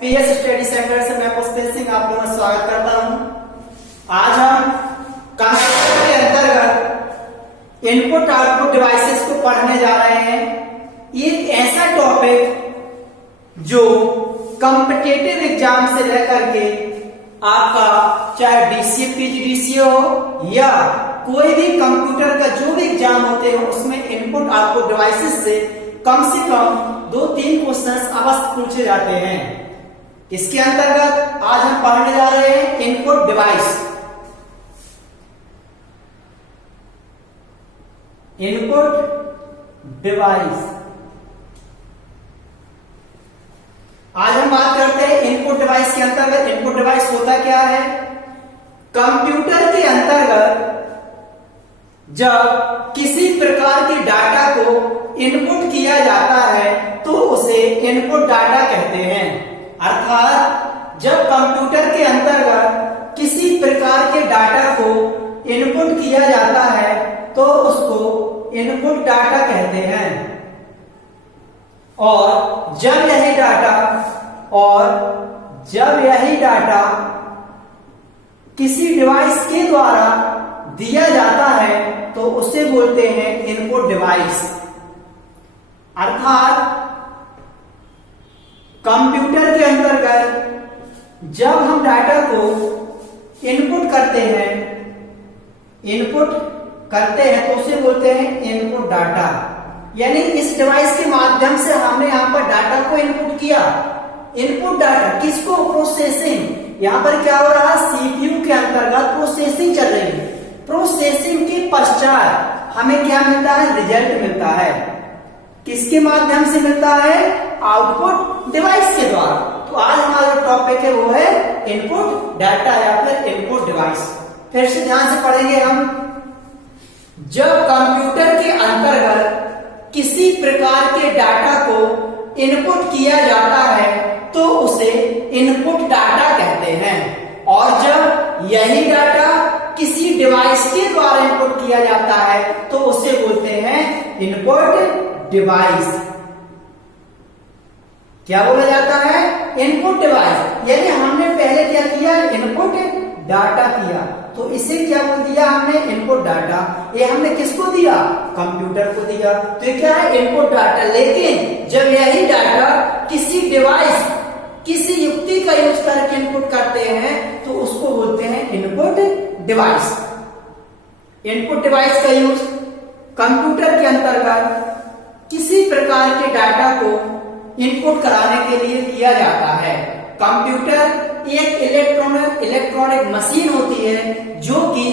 PS study centre से मैं पुष्पेश सिंह आप लोगों का स्वागत करता हूं। आज हम कंप्यूटर के अंतर्गत इनपुट आउटपुट डिवाइसेस को पढ़ने जा रहे हैं। ये एक ऐसा टॉपिक जो कॉम्पिटिटिव एग्जाम से लेकर के आपका चाहे डीसीए पीजीडीसीए हो या कोई भी कंप्यूटर का जो भी एग्जाम होते हो उसमें इनपुट आउटपुट डिवाइसेस से कम 2-3 क्वेश्चंस अवश्य पूछे जाते हैं। इसके अंतर्गत आज हम पढ़ने जा रहे हैं इनपुट डिवाइस। इनपुट डिवाइस आज हम बात करते हैं इनपुट डिवाइस के अंतर्गत। इनपुट डिवाइस होता क्या है? कंप्यूटर के अंतर्गत जब किसी प्रकार के डाटा को इनपुट किया जाता है तो उसे इनपुट डाटा कहते हैं। अर्थात जब कंप्यूटर के अंतर्गत किसी प्रकार के डाटा को इनपुट किया जाता है तो उसको इनपुट डाटा कहते हैं। और जब यही डाटा किसी डिवाइस के द्वारा दिया जाता है तो उसे बोलते हैं इनपुट डिवाइस। अर्थात कंप्यूटर के अंतर्गत जब हम डाटा को इनपुट करते हैं तो उसे बोलते हैं इनपुट डाटा। यानी इस डिवाइस के माध्यम से हमने यहां पर डाटा को इनपुट किया। इनपुट डाटा किसको? प्रोसेसिंग। यहां पर क्या हो रहा है? सीपीयू के अंतर्गत प्रोसेसिंग चल रही है। प्रोसेसिंग के पश्चात हमें क्या मिलता है? रिजल्ट मिलता है। किसके माध्यम से मिलता है? आउटपुट डिवाइस के द्वारा। तो आज हमारा जो टॉपिक है वो है इनपुट डाटा या फिर इनपुट डिवाइस। फिर से ध्यान से पढ़ेंगे हम। जब कंप्यूटर के अंतर्गत किसी प्रकार के डाटा को इनपुट किया जाता है तो उसे इनपुट डाटा कहते हैं। और जब यही डाटा किसी डिवाइस के द्वारा इनपुट किया जाता है तो उसे बोलते हैं इनपुट डिवाइस। क्या बोला जाता है? Input device. यानी हमने पहले क्या किया? इनपुट डाटा किया, तो इसे क्या बोल दिया हमने? Input data. ये हमने किसको दिया? कंप्यूटर को दिया। तो ये क्या है? Input data. लेकिन जब यही डाटा किसी डिवाइस, किसी युक्ति का यूज करके इनपुट करते हैं तो उसको बोलते हैं इनपुट डिवाइस। इनपुट डिवाइस का यूज कंप्यूटर के अंतर्गत किसी प्रकार के डाटा को इनपुट कराने के लिए किया जाता है। कंप्यूटर एक इलेक्ट्रॉनिक मशीन होती है जो कि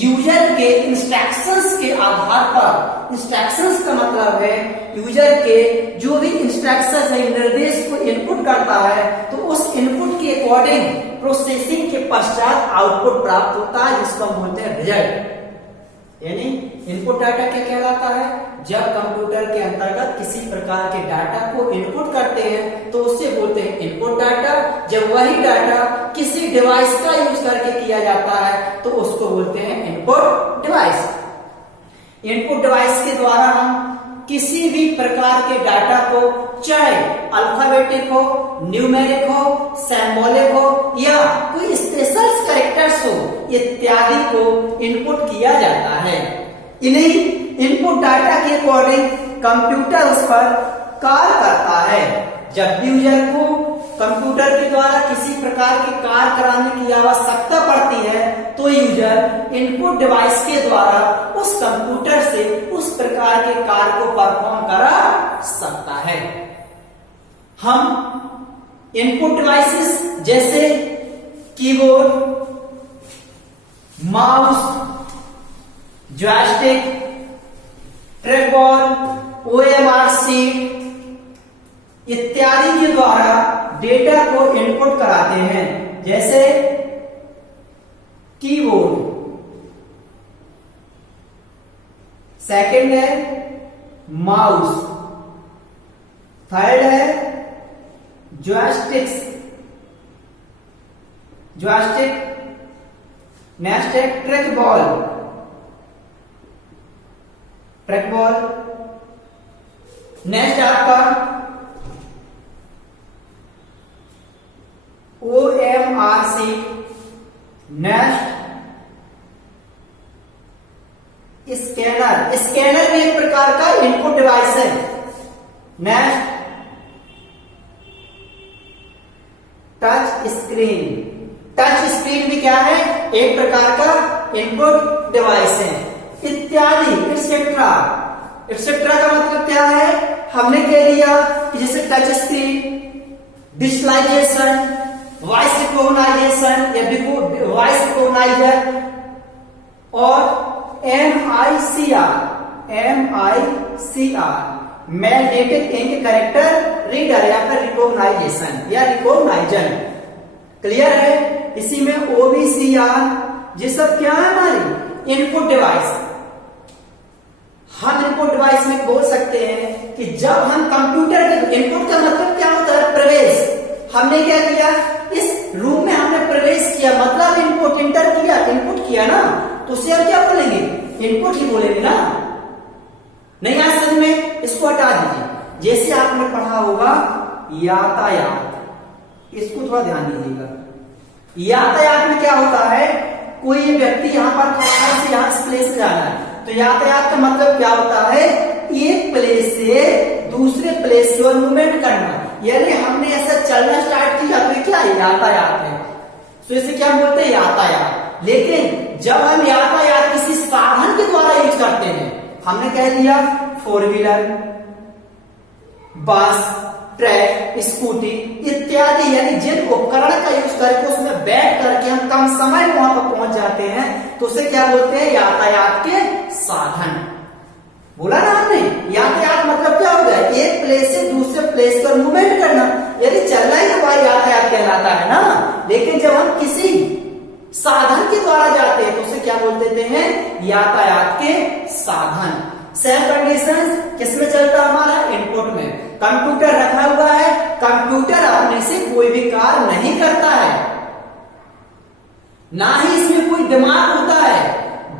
यूजर के इंस्ट्रक्शंस के आधार पर, इंस्ट्रक्शंस का मतलब है यूजर के जो भी इंस्ट्रक्शंस है, निर्देश को इनपुट करता है तो उस इनपुट के अकॉर्डिंग प्रोसेसिंग के पश्चात आउटपुट प्राप्त होता है जिसको हम बोलते हैं रिजल्ट। यानी इनपुट डाटा क्या कहलाता है? जब कंप्यूटर के अंतर्गत किसी प्रकार के डाटा को इनपुट करते हैं तो उसे बोलते हैं इनपुट डाटा। जब वही डाटा किसी डिवाइस का यूज करके किया जाता है तो उसको बोलते हैं इनपुट डिवाइस। इनपुट डिवाइस के द्वारा हम किसी भी प्रकार के डाटा को, चाहे अल्फाबेटिक हो, न्यूमेरिक हो, सिंबॉलिक हो या कोई स्पेशल कैरेक्टर्स हो, इत्यादि को इनपुट किया जाता है। इन्हीं इनपुट डाटा के अकॉर्डिंग कंप्यूटर उस पर कार्य करता है। जब भी यूजर को कंप्यूटर के द्वारा किसी प्रकार के कार्य कराने की आवश्यकता पड़ती है तो यूजर इनपुट डिवाइस के द्वारा उस कंप्यूटर से उस प्रकार के कार्य को परफॉर्म करा सकता है। हम इनपुट डिवाइसेस जैसे keyboard, mouse, joystick, trackball, OMR sheet इत्यादि के द्वारा डेटा को इनपुट कराते हैं। जैसे कीबोर्ड, सेकंड है माउस, थर्ड है जॉयस्टिक, नेक्स्ट है ट्रैकबॉल, नेक्स्ट आपका इनपुट डिवाइस है। Next touch screen. Touch screen भी क्या है, एक प्रकार का इनपुट डिवाइस है। इत्यादि, एक्सेट्रा। एक्सेट्रा का मतलब क्या है, हमने कह दिया कि जैसे touch screen, digitalisation, voice recognisation या वॉइस रिकॉग्नाइजर और MICR magnetic ink character reader या फिर रिकॉग्नाइजेशन या रिकॉग्नाइजर। क्लियर है। इसी में OBCR, ये सब क्या है हमारी इनपुट डिवाइस। हम इनपुट डिवाइस में बोल सकते हैं कि जब हम कंप्यूटर के इनपुट का मतलब क्या होता है, प्रवेश। हमने क्या किया, इस रूम में हमने प्रवेश किया, मतलब इनपुट इंटर किया, इनपुट किया ना, तो उसे हम क्या बोलेंगे, इनपुट ही बोलेंगे ना। नहीं आया समझ में, इसको हटा दीजिए। जैसे आपने पढ़ा होगा यातायात, इसको थोड़ा ध्यान दीजिएगा। यातायात में क्या होता है, कोई व्यक्ति यहां पर से यहां इस प्लेस में जाना है, तो यातायात का मतलब क्या होता है, एक प्लेस से दूसरे प्लेस की ओर मूवमेंट करना। यानी हमने ऐसा चलना स्टार्ट किया तो ये क्या है, यातायात है। तो इसे क्या बोलते हैं, यातायात। लेकिन जब हम यातायात किसी साधन के द्वारा यूज करते हैं, हमने कह दिया 4 व्हीलर, बस, ट्रक, स्कूटी इत्यादि, यानी जिन उपकरण का यूज करके उसमें बैठ करके हम कम समय में वहां पर पहुंच जाते हैं, तो उसे क्या बोलते हैं, यातायात के साधन। बोला ना हमने, यातायात मतलब क्या होगा, एक प्लेस से दूसरे प्लेस पर मूवमेंट करना। यदि चलना ही तो भाई यातायात कहलाता है ना। लेकिन जब हम किसी साधन के द्वारा जाते हैं तो उसे क्या बोल देते हैं, यातायात के साधन। सेम कंडीशन किसमें चलता है हमारा, इनपुट में। कंप्यूटर रखा हुआ है, कंप्यूटर अपने से कोई भी कार्य नहीं करता है, ना ही इसमें कोई दिमाग होता है,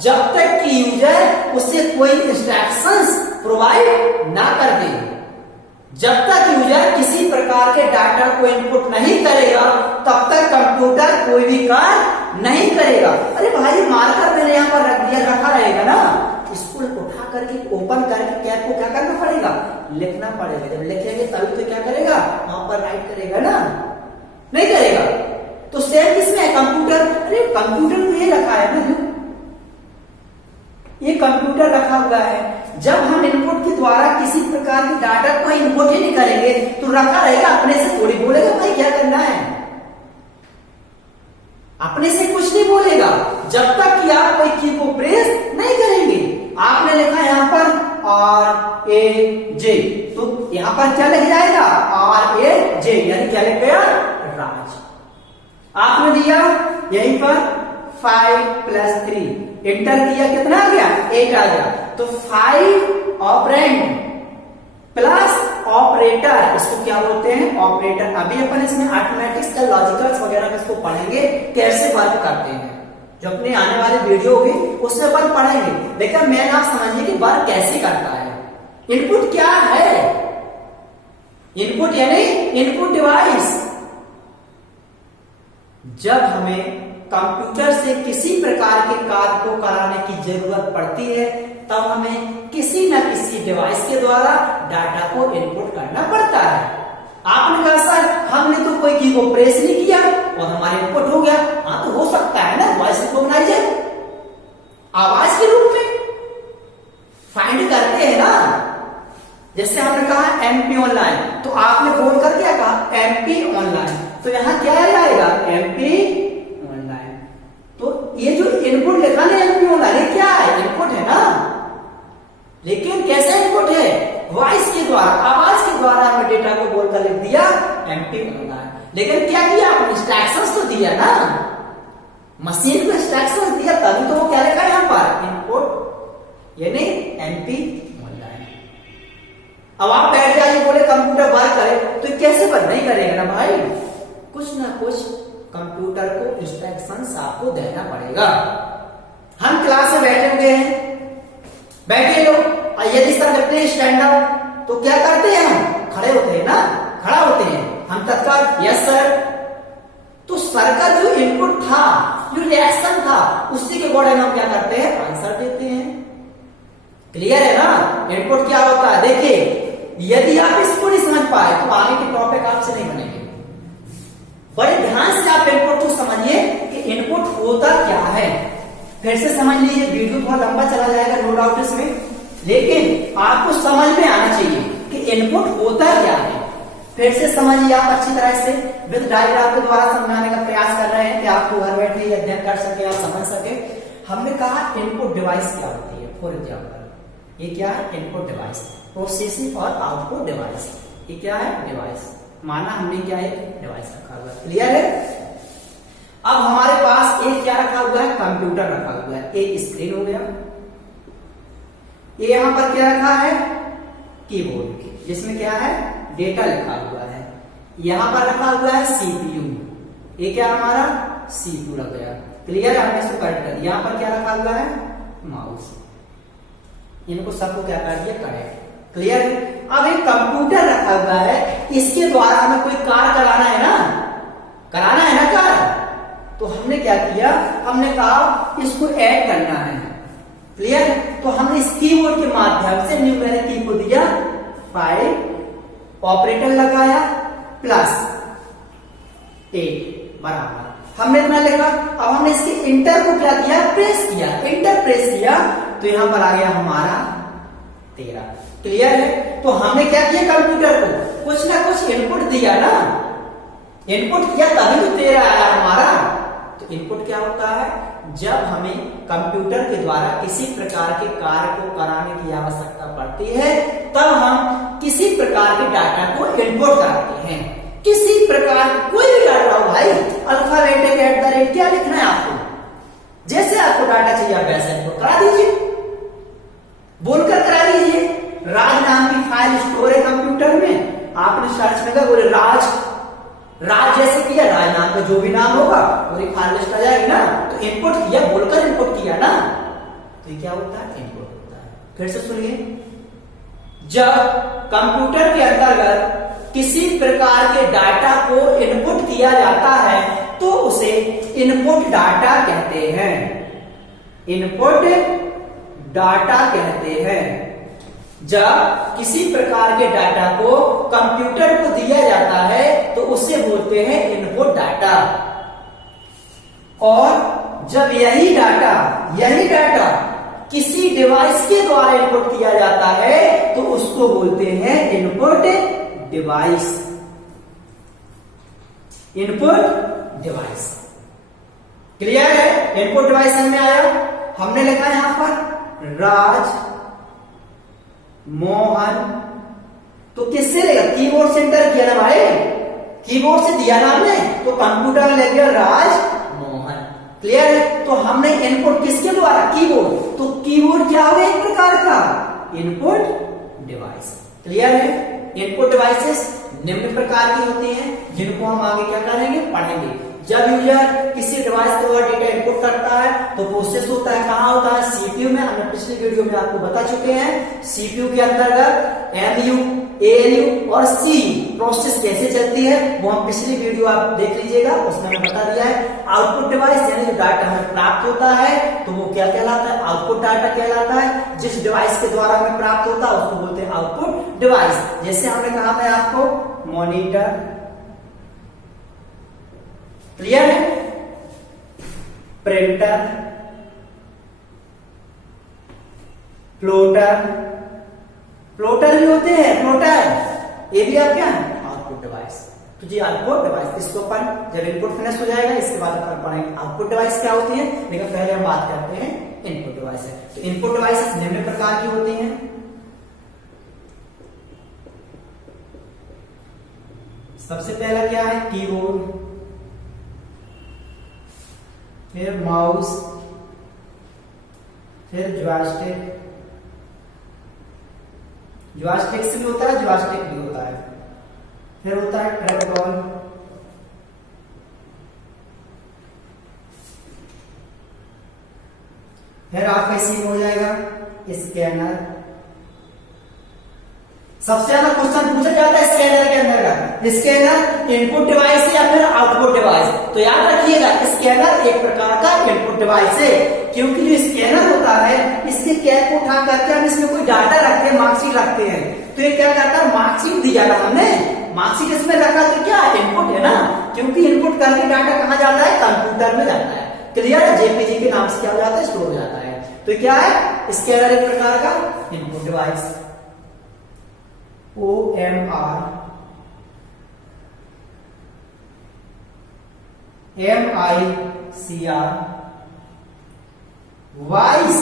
जब तक कि यूजर उसे कोई इंस्ट्रक्शंस प्रोवाइड ना कर दे। जब तक यूजर किसी प्रकार के डाटा को इनपुट नहीं करेगा, तब तक कंप्यूटर कोई भी कार्य नहीं करेगा। अरे भाई, मार्कर मैंने यहां पर रख दिया, रखा रहेगा ना, इसको उठा करके ओपन करके कैप को क्या करना पड़ेगा, लिखना पड़ेगा। जब लिखेंगे तभी तो क्या करेगा, वहां पर राइट करेगा ना, नहीं करेगा। तो सेम किसमें है, कंप्यूटर। अरे कंप्यूटर तो ये रखा है ना, ये कंप्यूटर रखा हुआ है। जब हम इनपुट के द्वारा किसी प्रकार के डाटा को इनपुट ही नहीं करेंगे तो रखा रहेगा, अपने से थोड़ी बोलेगा भाई क्या करना है, अपने से कुछ नहीं बोलेगा जब तक कि आप कोई की को प्रेस नहीं करेंगे। आपने लिखा यहां पर RAJ, तो यहां पर क्या लिख जाएगा, RAJ, यानी क्या लिख गया, राज। आपने दिया यहीं पर 5+3 इंटर किया, कितना आ गया, 8 आ गया। तो 5 ऑपरेंड प्लस ऑपरेटर, इसको क्या बोलते हैं, ऑपरेटर। अभी अपन इसमें अरिथमेटिक्स का लॉजिकल्स वगैरह में इसको पढ़ेंगे, कैसे वर्क करते हैं, जो अपने आने वाले वीडियो होगी उसमें अपन पढ़ेंगे। लेकिन मैं आप समझिए कि वर्क कैसे करता है। इनपुट क्या है, इनपुट यानी इनपुट डिवाइस। जब हमें कंप्यूटर से किसी प्रकार के कार्य को कराने की जरूरत पड़ती है, तब हमें किसी न किसी डिवाइस के द्वारा डाटा को इनपुट करना पड़ता है। आपने कहा सर हमने तो कोई की को प्रेस नहीं किया और हमारा इनपुट हो गया। हाँ, तो हो सकता है ना, वॉइस रिकॉग्नाइजर आवाज के रूप में फाइंड करते हैं ना। जैसे हमने कहा MP ऑनलाइन, तो आपने बोल कर क्या कहा, MP ऑनलाइन, तो यहां क्या आएगा, MP ऑनलाइन। तो ये जो इनपुट लिखा ना MP ऑनलाइन, क्या है, इनपुट है ना। लेकिन कैसा इनपुट है, वॉइस के द्वारा, आवाज के द्वारा हमने डेटा को बोलकर लिख दिया MP ऑनलाइन। लेकिन क्या किया, इंस्ट्रक्शंस तो दिया ना, मशीन को इंस्ट्रक्शंस दिया, तभी तो वो क्या लिखा है यहां पर, इनपुट यानी MP ऑनलाइन। अब आप बैठ जाइए बोले कंप्यूटर वर्क करे, तो कैसे बंद नहीं करेगा ना भाई, कुछ ना कुछ कंप्यूटर को इंस्ट्रक्शंस आपको देना पड़ेगा। हम क्लास में बैठे हुए हैं, बैठे लोग, यदि सर कहते हैं स्टैंड अप, तो क्या करते हैं, हम खड़े होते हैं ना, खड़ा होते हैं हम तत्काल, यस सर। तो सर का जो इनपुट था, जो रिएक्शन था, उसी के अकॉर्डिंग हम क्या करते हैं, आंसर देते हैं। क्लियर है ना? इनपुट क्या होता है? देखिए, यदि आप इसको नहीं समझ पाए तो आगे के टॉपिक आपसे नहीं बनेंगे। बड़े ध्यान से आप इनपुट को समझिए कि इनपुट होता क्या है। फिर से समझ लीजिए, वीडियो बहुत लंबा चला जाएगा नो डाउट इसमें, लेकिन आपको समझ में आना चाहिए कि इनपुट होता क्या है। फिर से समझिए आप अच्छी तरह से, विद डायग्राम के द्वारा समझाने का प्रयास कर रहे हैं कि आपको घर बैठे ही अध्ययन कर सके, आप समझ सके। हमने कहा इनपुट डिवाइस क्या होती है। फॉर एग्जाम्पल, ये क्या है? इनपुट डिवाइस, प्रोसेसिंग और आउटपुट डिवाइस। ये क्या है? डिवाइस। माना हमने क्या है? डिवाइस रखा हुआ है। क्लियर है? अब हमारे पास एक क्या रखा हुआ है? कंप्यूटर रखा हुआ है। एक स्क्रीन हो गया, ये यहां पर क्या रखा है? कीबोर्ड, जिसमें क्या है? डेटा लिखा हुआ है। यहां पर रखा हुआ है सीपीयू, ये क्या हमारा? सीपीयू रख गया। क्लियर है? हमने इसको कट कर दिया। यहां पर क्या रखा हुआ है? माउस। इनको सबको क्या कर दिया? करेक्ट। क्लियर है? अब एक कंप्यूटर रखा हुआ है, इसके द्वारा हमें कोई कार्य कराना है ना, कराना है ना कार्य। तो हमने क्या किया? हमने कहा इसको ऐड करना है। क्लियर? तो हमने इस कीबोर्ड के माध्यम से न्यूमेरिक की को दिया 5, ऑपरेटर लगाया प्लस 8 बराबर, हमने इतना लिखा। अब हमने इसके इंटर को क्या किया? प्रेस किया। इंटर प्रेस किया तो यहां पर आ गया हमारा 13। क्लियर है? तो हमने क्या किया? कंप्यूटर को कुछ ना कुछ इनपुट दिया ना, इनपुट किया तभी तो 13 आया हमारा। तो इनपुट क्या होता है? जब हमें कंप्यूटर के द्वारा किसी प्रकार के कार्य को कराने की आवश्यकता पड़ती है, तब हम किसी प्रकार के डाटा को इनपुट कराते हैं। किसी प्रकार कोई भी डाटा हो भाई, अल्फाबेटिक @ क्या लिखना है आपको, जैसे आपको डाटा चाहिए आप वैसे इनपुट करा दीजिए, बोलकर करा दीजिए। राज नाम की फाइल स्टोर है कंप्यूटर में, आपने सर्च में बोले राज जैसे किया, राज नाम का जो भी नाम होगा पूरी फाइल लिस्ट आ जाएगी ना। तो इनपुट किया, बोलकर इनपुट किया ना, तो ये क्या होता है? इनपुट होता है। फिर से सुनिए, जब कंप्यूटर के अंतर्गत किसी प्रकार के डाटा को इनपुट किया जाता है तो उसे इनपुट डाटा कहते हैं। इनपुट डाटा कहते हैं। जब किसी प्रकार के डाटा को कंप्यूटर को दिया जाता है तो उसे बोलते हैं इनपुट डाटा। और जब यही डाटा किसी डिवाइस के द्वारा इनपुट किया जाता है तो उसको बोलते हैं input device. Input device. Clear है? इनपुट डिवाइस में आया। हमने लिखा यहां पर राज मोहन, तो किससे लेगा? कीबोर्ड से एंटर किया ना भाई, कीबोर्ड से दिया ना हमने, तो कंप्यूटर में ले गया राज मोहन। क्लियर है? तो हमने इनपुट किसके द्वारा? कीबोर्ड। तो कीबोर्ड क्या होगा? एक प्रकार का इनपुट डिवाइस। क्लियर है? इनपुट डिवाइसेस निम्न प्रकार की होती हैं, जिनको हम आगे क्या करेंगे? पढ़ेंगे। जब यूजर किसी डिवाइस के द्वारा डेटा इनपुट करता है तो प्रोसेस होता है, कहां होता है? सीपीयू में। हमने पिछली वीडियो में आपको बता चुके हैं सीपीयू के अंतर्गत एमयू, एएलयू और सीयू प्रोसेस कैसे चलती है, वो हम पिछली वीडियो आप देख लीजिएगा, उसमें हमने बता दिया है। आउटपुट डिवाइस यानी जो डाटा हमें प्राप्त होता है तो वो क्या कहलाता है? आउटपुट डाटा कहलाता है। जिस डिवाइस के द्वारा हमें प्राप्त होता है उसको बोलते हैं आउटपुट डिवाइस। जैसे हमने कहा था आपको मॉनिटर। क्लियर है? प्रिंटर, प्लोटर भी होते हैं, प्लोटर, ये भी आप क्या है? Output device. तो जी आउटपुट डिवाइस, इसको अपन जब इनपुट फिनिश हो जाएगा इसके बाद अपन पढ़ेंगे आउटपुट डिवाइस क्या होती है, लेकिन पहले हम बात करते हैं इनपुट डिवाइस है। तो इनपुट डिवाइस निम्न प्रकार की होती हैं। सबसे पहला क्या है? कीबोर्ड, फिर माउस, फिर जॉयस्टिक। जॉयस्टिक से भी होता है, जॉयस्टिक भी होता है। फिर होता है ट्रैकबॉल, फिर आपका इसी हो जाएगा स्कैनर। सबसे ज्यादा क्वेश्चन पूछा जाता है स्कैनर के अंदर का, स्कैनर इनपुट डिवाइस या फिर आउटपुट डिवाइस। तो याद रखिएगा स्कैनर एक प्रकार का इनपुट डिवाइस है। क्योंकि जो स्कैनर होता है इसके कैप को उठा करके हम इसमें कोई डाटा रखते हैं, मार्कशीट रखते हैं, तो ये क्या करता है, मार्कशीट दिया था हमने, मार्कशीट इसमें रखा तो क्या इनपुट है ना, क्योंकि इनपुट करके डाटा कहाँ जाता है, कंप्यूटर में जाता है। क्लियर, जेपीजी के नाम से क्या हो जाता है, स्टोर हो जाता है। तो क्या है, स्कैनर एक प्रकार का input device, OMR MICR voice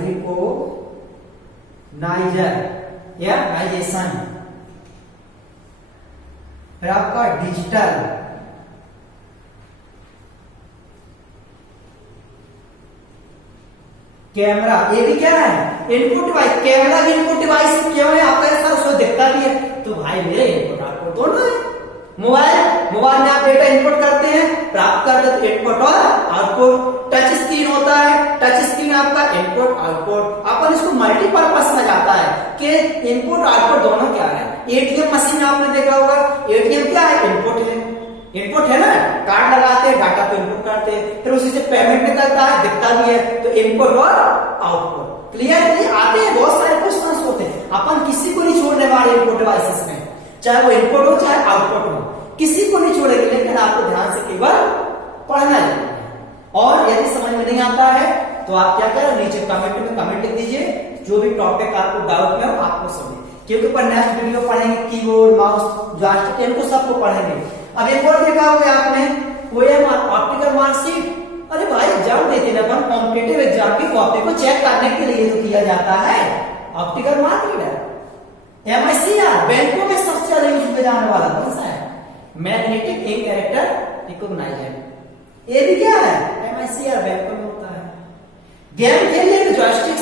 recogniser या नाइजेशन, फिर आपका डिजिटल कैमरा, ये भी क्या है, इनपुट डिवाइस। कैमरा भी इनपुट डिवाइस क्यों है, आपका सर उसको दिखता भी है, तो भाई मेरे इनपुट आउटपुट दोनों है। मोबाइल में आप डेटा इनपुट करते हैं, प्राप्त करते हैं, तो इनपुट और आउटपुट। टच स्क्रीन होता है, टच स्क्रीन आपका इनपुट आउटपुट। अपन इसको मल्टीपर्पज में जाता है कि इनपुट आउटपुट दोनों क्या है। एटीएम मशीन आपने देखा होगा, एटीएम क्या है, इनपुट है ना, कार्ड लगाते हैं, डाटा को इनपुट करते हैं, फिर उसी से पेमेंट निकलता है, दिखता भी है, तो इनपुट और आउटपुट। क्लियर, आते हैं बहुत सारे क्वेश्चन होते हैं, अपन किसी को नहीं छोड़ने वाले इनपुट डिवाइसेस में, चाहे वो इनपुट हो चाहे आउटपुट हो, किसी को नहीं छोड़ेंगे, लेकिन आपको ध्यान से केवल पढ़ना है। और यदि समझ में नहीं आता है तो आप क्या करें, नीचे कमेंट में कमेंट लिख दीजिए, जो भी टॉपिक आपको डाउट में हो आपको समझे, क्योंकि पर नेक्स्ट वीडियो पढ़ेंगे कीबोर्ड, माउस, जॉयस्टिक, इनको सबको पढ़ेंगे। अब एक और देखा होगा आपने, OMR ऑप्टिकल मार्कशीट। अरे भाई एग्जाम देते हैं अपन, कॉम्पिटिटिव एग्जाम की कॉपी को चेक करने के लिए तो किया जाता है ऑप्टिकल मार्कशीट। MICR बैंकों में सबसे ज्यादा यूज किया जाने वाला कौन सा है, मैग्नेटिक इंक कैरेक्टर रिकॉग्नाइजर। ये भी क्या है, MICR बैंकों में होता है। गेम खेलने में जॉयस्टिक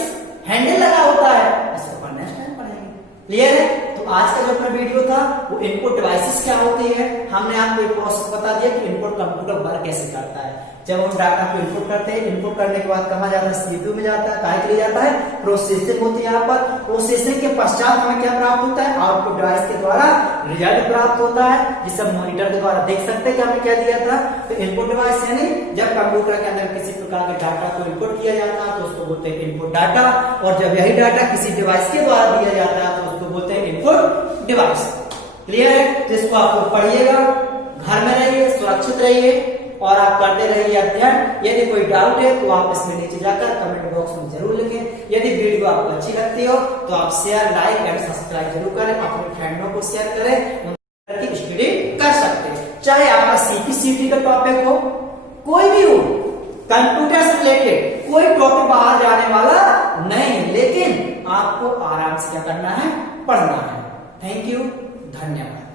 हैंडल लगा होता है, इसको अपन नेक्स्ट टाइम पढ़ेंगे। क्लियर है, तो आज का जो अपना वीडियो था वो इनपुट डिवाइसेस क्या होती है, हमने आपको एक प्रोसेस बता दिया कि इनपुट कंप्यूटर वर्क कैसे करता है। जब हम डाटा को इनपुट करते हैं, इनपुट करने के बाद कहाँ जाता है, CPU में जाता है, काहे के लिए जाता है, प्रोसेसिंग होती है यहाँ पर। प्रोसेसिंग के पश्चात हमें क्या प्राप्त होता है, आउटपुट डिवाइस के द्वारा रिजल्ट प्राप्त होता है, जिसे मॉनिटर के द्वारा देख सकते हैं कि हमें क्या दिया था। तो इनपुट डिवाइस यानी जब कंप्यूटर के अंदर किसी प्रकार के डाटा को इनपुट किया जाता है तो उसको बोलते हैं इनपुट डाटा, और जब यही डाटा किसी डिवाइस के द्वारा दिया जाता है तो उसको बोलते हैं इनपुट डिवाइस। क्लियर है, जिसको आप पढ़िएगा, घर में रहिए, सुरक्षित रहिए और आप करते रहिए अध्ययन। यदि कोई डाउट है तो आप इसमें नीचे जाकर कमेंट बॉक्स में जरूर लिखें। यदि वीडियो आपको अच्छी लगती हो तो आप शेयर, लाइक एंड सब्सक्राइब जरूर करें, अपने फ्रेंडों को शेयर करें, उनकी स्टडी कर सकते हैं। चाहे आपका CPCT का टॉपिक हो, कोई भी हो, कंप्यूटर से रिलेटेड कोई टॉपिक बाहर जाने वाला नहीं, लेकिन आपको आराम से क्या करना है, पढ़ना है। थैंक यू, धन्यवाद।